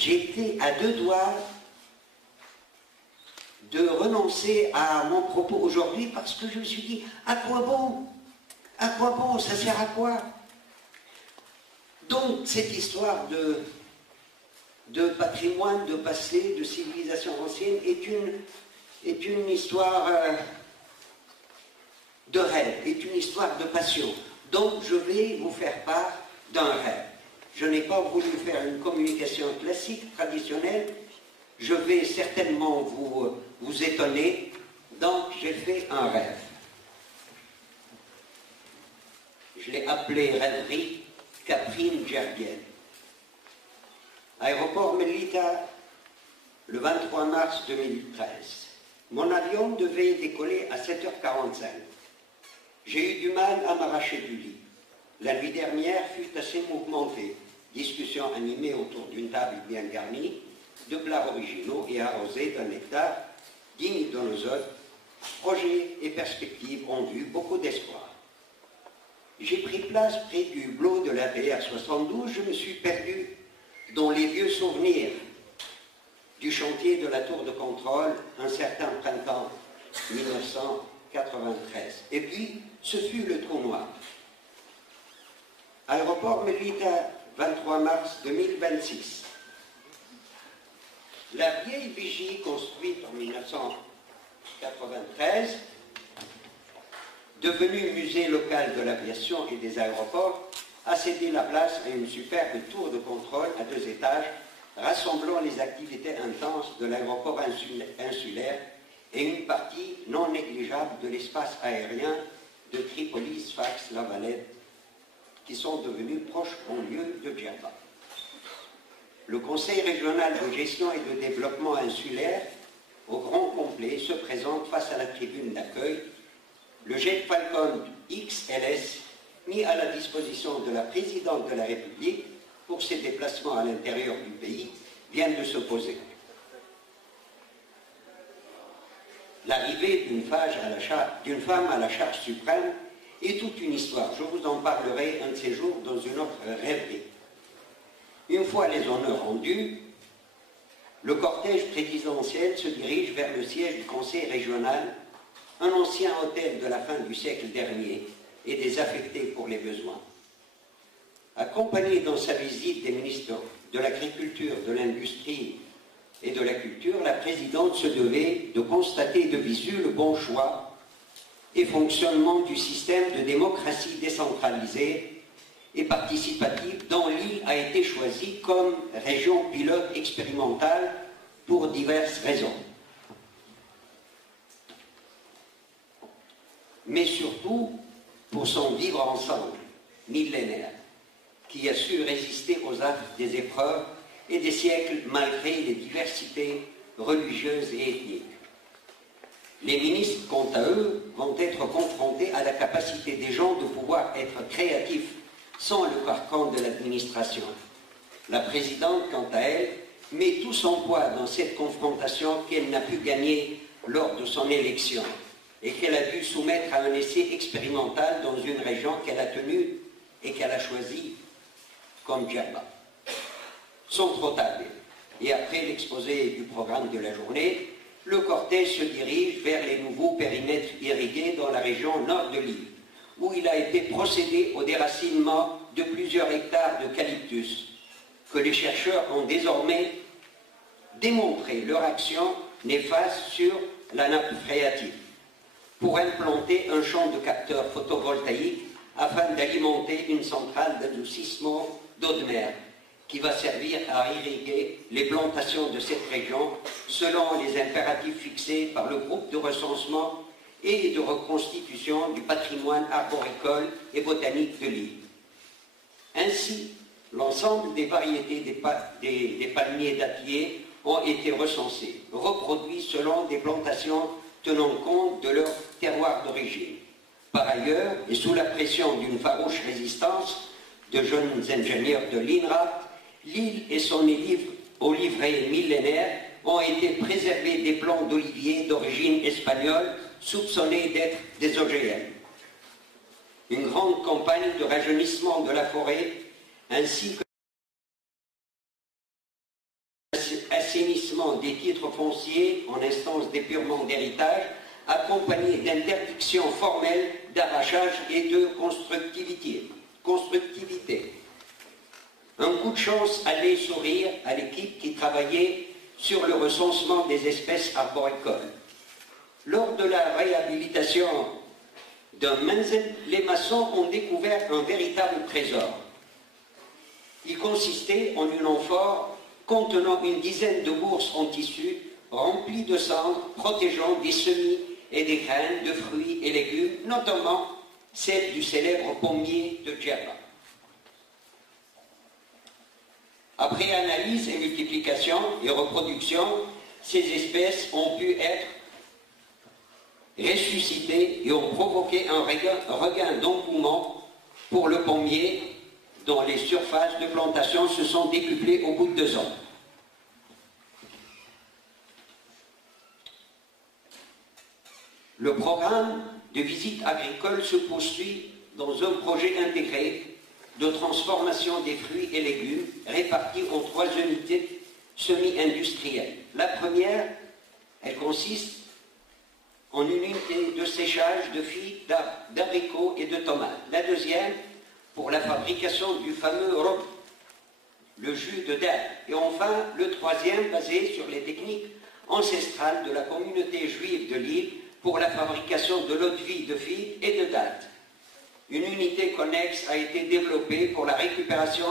j'étais à deux doigts de renoncer à mon propos aujourd'hui parce que je me suis dit, à quoi bon? À quoi bon? Ça sert à quoi? Donc, cette histoire de patrimoine, de passé, de civilisation ancienne est une histoire de rêve, est une histoire de passion. Donc, je vais vous faire part d'un rêve. Je n'ai pas voulu faire une communication classique, traditionnelle. Je vais certainement vous étonner. Donc, j'ai fait un rêve. Je l'ai appelé Rêverie Caprine Gerbienne. Aéroport Melita, le 23 mars 2013. Mon avion devait décoller à 7h45. J'ai eu du mal à m'arracher du lit. La nuit dernière fut assez mouvementée. Discussion animée autour d'une table bien garnie, de plats originaux et arrosés d'un nectar digne de nos hôtes. Projets et perspectives ont vu beaucoup d'espoir. J'ai pris place près du blot de la BR72. Je me suis perdu dans les vieux souvenirs du chantier de la tour de contrôle, un certain printemps 1993. Et puis, ce fut le trou noir. Aéroport Melita, 23 mars 2026. La vieille vigie construite en 1993, devenue musée local de l'aviation et des aéroports, a cédé la place à une superbe tour de contrôle à 2 étages, rassemblant les activités intenses de l'aéroport insulaire et une partie non négligeable de l'espace aérien de Tripolis, Sfax, La Valette, qui sont devenus proches banlieues de Djerba. Le Conseil régional de gestion et de développement insulaire, au grand complet, se présente face à la tribune d'accueil. Le jet Falcon XLS, mis à la disposition de la présidente de la République pour ses déplacements à l'intérieur du pays, vient de se poser. L'arrivée d'une femme à la charge suprême est toute une histoire. Je vous en parlerai un de ces jours dans une autre rêverie. Une fois les honneurs rendus, le cortège présidentiel se dirige vers le siège du Conseil régional, un ancien hôtel de la fin du siècle dernier et désaffecté pour les besoins. Accompagnée dans sa visite des ministres de l'Agriculture, de l'Industrie et de la Culture, la présidente se devait de constater de visu le bon choix et fonctionnement du système de démocratie décentralisée et participative dont l'île a été choisie comme région pilote expérimentale pour diverses raisons. Mais surtout pour son vivre ensemble millénaire qui a su résister aux affres des épreuves et des siècles malgré les diversités religieuses et ethniques. Les ministres, quant à eux, vont être confrontés à la capacité des gens de pouvoir être créatifs sans le carcan de l'administration. La présidente, quant à elle, met tout son poids dans cette confrontation qu'elle n'a pu gagner lors de son élection et qu'elle a dû soumettre à un essai expérimental dans une région qu'elle a tenue et qu'elle a choisie comme Djerba. Sont trop tardés. Et après l'exposé du programme de la journée, le cortège se dirige vers les nouveaux périmètres irrigués dans la région nord de l'île, où il a été procédé au déracinement de plusieurs hectares d'eucalyptus, que les chercheurs ont désormais démontré leur action néfaste sur la nappe phréatique, pour implanter un champ de capteurs photovoltaïques afin d'alimenter une centrale d'adoucissement d'eau de mer qui va servir à irriguer les plantations de cette région selon les impératifs fixés par le groupe de recensement et de reconstitution du patrimoine arboricole et botanique de l'île. Ainsi, l'ensemble des variétés des palmiers dattiers ont été recensés, reproduits selon des plantations tenant compte de leur terroir d'origine. Par ailleurs, et sous la pression d'une farouche résistance de jeunes ingénieurs de l'INRA, l'île et son olivier millénaire ont été préservés des plants d'oliviers d'origine espagnole soupçonnés d'être des OGM. Une grande campagne de rajeunissement de la forêt ainsi que l'établissement des titres fonciers en instance d'épurement d'héritage, accompagné d'interdictions formelles d'arrachage et de constructivité. Un coup de chance allait sourire à l'équipe qui travaillait sur le recensement des espèces arboricoles. Lors de la réhabilitation d'un menzel, les maçons ont découvert un véritable trésor. Il consistait en une amphore contenant une dizaine de bourses en tissu remplies de cendres protégeant des semis et des graines de fruits et légumes, notamment celle du célèbre pommier de Djerba. Après analyse et multiplication et reproduction, ces espèces ont pu être ressuscitées et ont provoqué un regain d'engouement pour le pommier, dont les surfaces de plantation se sont décuplées au bout de 2 ans. Le programme de visite agricole se poursuit dans un projet intégré de transformation des fruits et légumes répartis en 3 unités semi-industrielles. La première, elle consiste en une unité de séchage de figues, d'abricots et de tomates. La deuxième, pour la fabrication du fameux rob, le jus de date. Et enfin, le troisième, basé sur les techniques ancestrales de la communauté juive de l'île pour la fabrication de l'eau-de-vie de figues et de dattes. Une unité connexe a été développée pour la récupération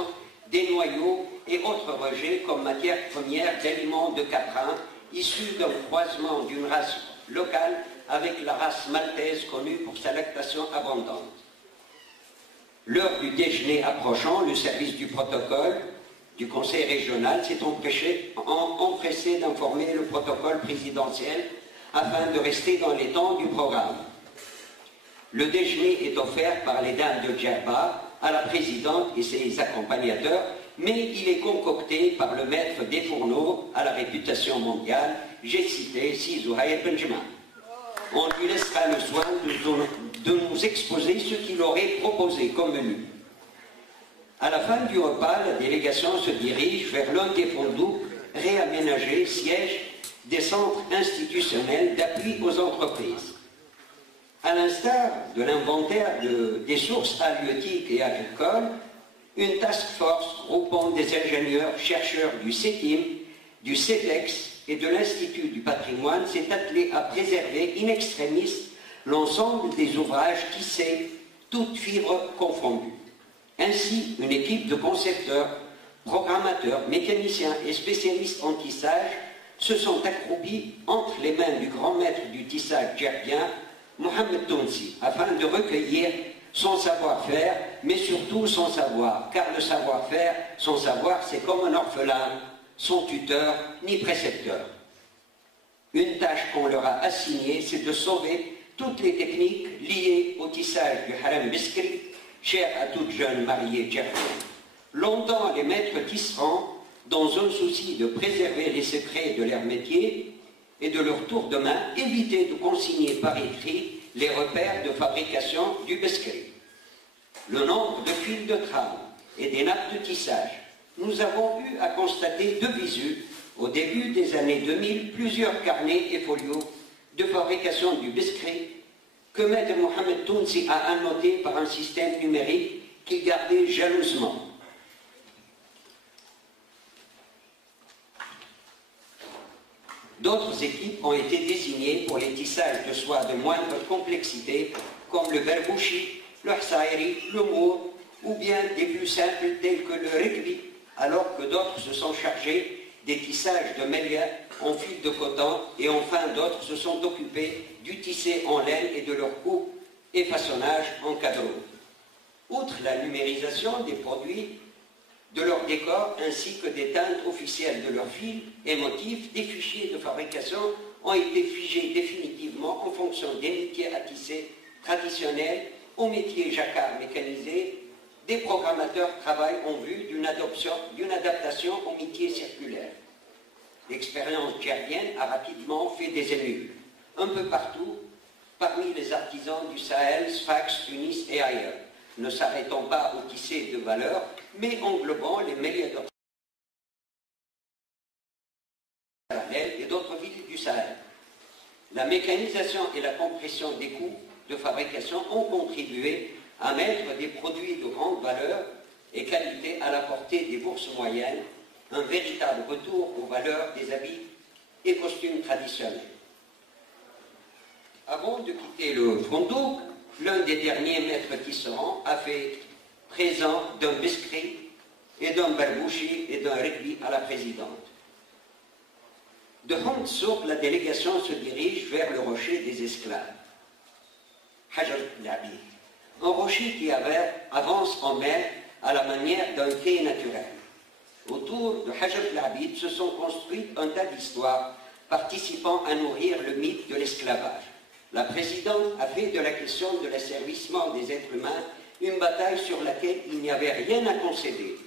des noyaux et autres rejets comme matière première d'aliments de caprin issus d'un croisement d'une race locale avec la race maltaise connue pour sa lactation abondante. L'heure du déjeuner approchant, le service du protocole du conseil régional s'est empressé d'informer le protocole présidentiel afin de rester dans les temps du programme. Le déjeuner est offert par les dames de Djerba à la présidente et ses accompagnateurs, mais il est concocté par le maître des fourneaux à la réputation mondiale, j'ai cité Si Zouhaïr Benjamin. On lui laissera le soin de nous exposer ce qu'il aurait proposé comme menu. À la fin du repas, la délégation se dirige vers l'un des fonds réaménagés, siège des centres institutionnels d'appui aux entreprises. À l'instar de l'inventaire des sources halieutiques et agricoles, une task force groupant des ingénieurs, chercheurs du CETIM, du CEDEX et de l'Institut du patrimoine s'est attelée à préserver in extremis l'ensemble des ouvrages tissés, toutes fibres confondues. Ainsi, une équipe de concepteurs, programmateurs, mécaniciens et spécialistes en tissage se sont accroupis entre les mains du grand maître du tissage djerbien, Mohamed Tounsi, afin de recueillir son savoir-faire, mais surtout son savoir, car le savoir-faire, son savoir, c'est comme un orphelin, son tuteur ni précepteur. Une tâche qu'on leur a assignée, c'est de sauver toutes les techniques liées au tissage du harem biskri, cher à toute jeune mariée djerbienne. Longtemps, les maîtres tisserand, dans un souci de préserver les secrets de leur métier et de leur tour de main, évitaient de consigner par écrit les repères de fabrication du biskri, le nombre de fils de trame et des nappes de tissage. Nous avons eu à constater de visu, au début des années 2000, plusieurs carnets et folios de fabrication du biskri que Maître Mohamed Tounsi a annoté par un système numérique qu'il gardait jalousement. D'autres équipes ont été désignées pour les tissages de soie de moindre complexité, comme le berbouchi, le hsaïri, le mour, ou bien des plus simples tels que le rikbi, alors que d'autres se sont chargés des tissages de mélia en fil de coton, et enfin d'autres se sont occupés du tissé en laine et de leur coupe et façonnage en cadeau. Outre la numérisation des produits, de leur décor ainsi que des teintes officielles de leurs fils et motifs, des fichiers de fabrication ont été figés définitivement en fonction des métiers à tisser traditionnels aux métiers jacquard mécanisés. Des programmateurs travaillent en vue d'une adaptation aux métiers circulaires. L'expérience djerbienne a rapidement fait des émules, un peu partout, parmi les artisans du Sahel, Sfax, Tunis et ailleurs, ne s'arrêtant pas au tissé de valeur, mais englobant les meilleurs mécanisation et la compression des coûts de fabrication ont contribué à mettre des produits de grande valeur et qualité à la portée des bourses moyennes, un véritable retour aux valeurs des habits et costumes traditionnels. Avant de quitter le Fondouk, l'un des derniers maîtres tisserands a fait présent d'un biscuit et d'un barbouchi et d'un rugby à la présidente. De Hontsouk, la délégation se dirige vers le rocher des esclaves, Hajar al-Abid, un rocher qui avance en mer à la manière d'un quai naturel. Autour de Hajar al-Abid se sont construites un tas d'histoires participant à nourrir le mythe de l'esclavage. La présidente a fait de la question de l'asservissement des êtres humains une bataille sur laquelle il n'y avait rien à concéder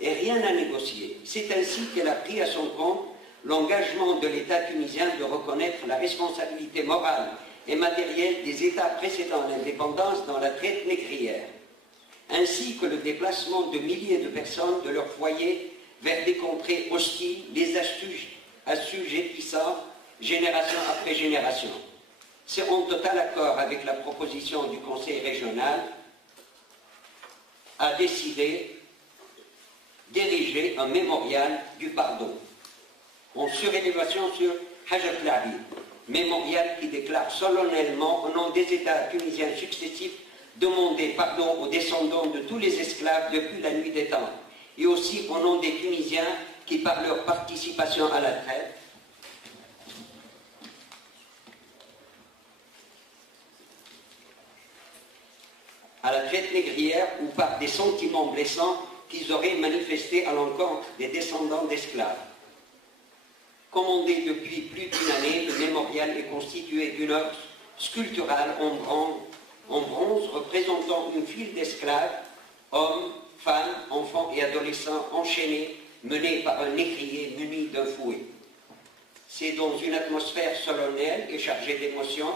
et rien à négocier. C'est ainsi qu'elle a pris à son compte l'engagement de l'État tunisien de reconnaître la responsabilité morale et matérielle des États précédant l'indépendance dans la traite négrière, ainsi que le déplacement de milliers de personnes de leur foyer vers des contrées hostiles, les assujettissant génération après génération. C'est en total accord avec la proposition du Conseil régional à décider d'ériger un mémorial du pardon en surélévation sur Hajar al-Abid, mémorial qui déclare solennellement au nom des États tunisiens successifs demander pardon aux descendants de tous les esclaves depuis la nuit des temps, et aussi au nom des Tunisiens qui, par leur participation à la traite, négrière ou par des sentiments blessants qu'ils auraient manifestés à l'encontre des descendants d'esclaves. Commandé depuis plus d'une année, le mémorial est constitué d'une œuvre sculpturale en bronze représentant une file d'esclaves, hommes, femmes, enfants et adolescents enchaînés, menés par un négrier muni d'un fouet. C'est dans une atmosphère solennelle et chargée d'émotions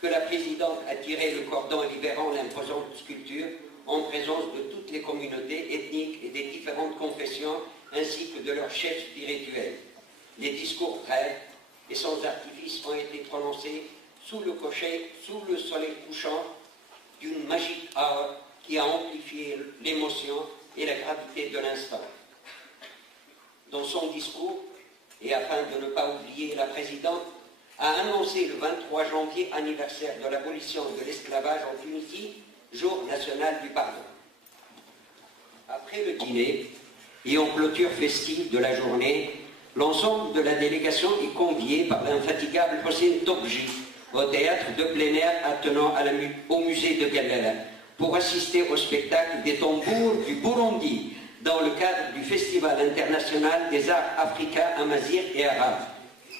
que la présidente a tiré le cordon libérant l'imposante sculpture en présence de toutes les communautés ethniques et des différentes confessions ainsi que de leurs chefs spirituels. Les discours brefs et sans artifice ont été prononcés sous le soleil couchant d'une magique aura qui a amplifié l'émotion et la gravité de l'instant. Dans son discours, et afin de ne pas oublier, la présidente a annoncé le 23 janvier, anniversaire de l'abolition de l'esclavage en Tunisie, jour national du pardon. Après le dîner et en clôture festive de la journée, l'ensemble de la délégation est convié par l'infatigable Hossein Tokji au théâtre de plein air attenant au musée de Galala pour assister au spectacle des tambours du Burundi dans le cadre du Festival international des arts africains, amazirs et arabes.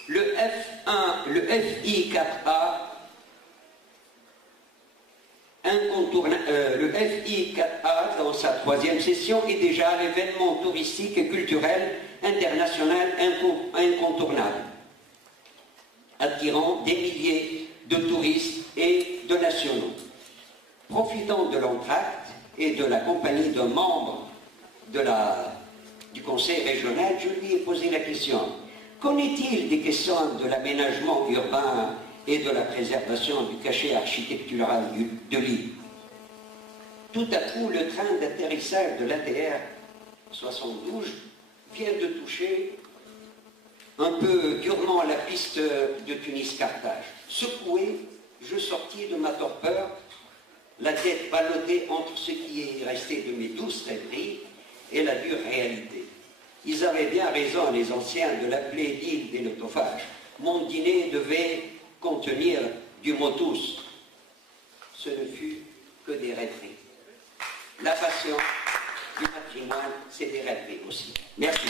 Le FI4A, dans sa troisième session, est déjà l'événement touristique et culturel international incontournable, attirant des milliers de touristes et de nationaux. Profitant de l'entracte et de la compagnie d'un membre du conseil régional, je lui ai posé la question: qu'en-est-il des questions de l'aménagement urbain et de la préservation du cachet architectural de l'île? Tout à coup, le train d'atterrissage de l'ATR 72 vient de toucher un peu durement la piste de Tunis-Carthage. Secoué, je sortis de ma torpeur, la tête ballottée entre ce qui est resté de mes douces rêveries et la dure réalité. Ils avaient bien raison, les anciens, de l'appeler île des naufrages. Mon dîner devait contenir du motus. Ce ne fut que des rêveries. La passion du patrimoine, c'est des rêveries aussi. Merci.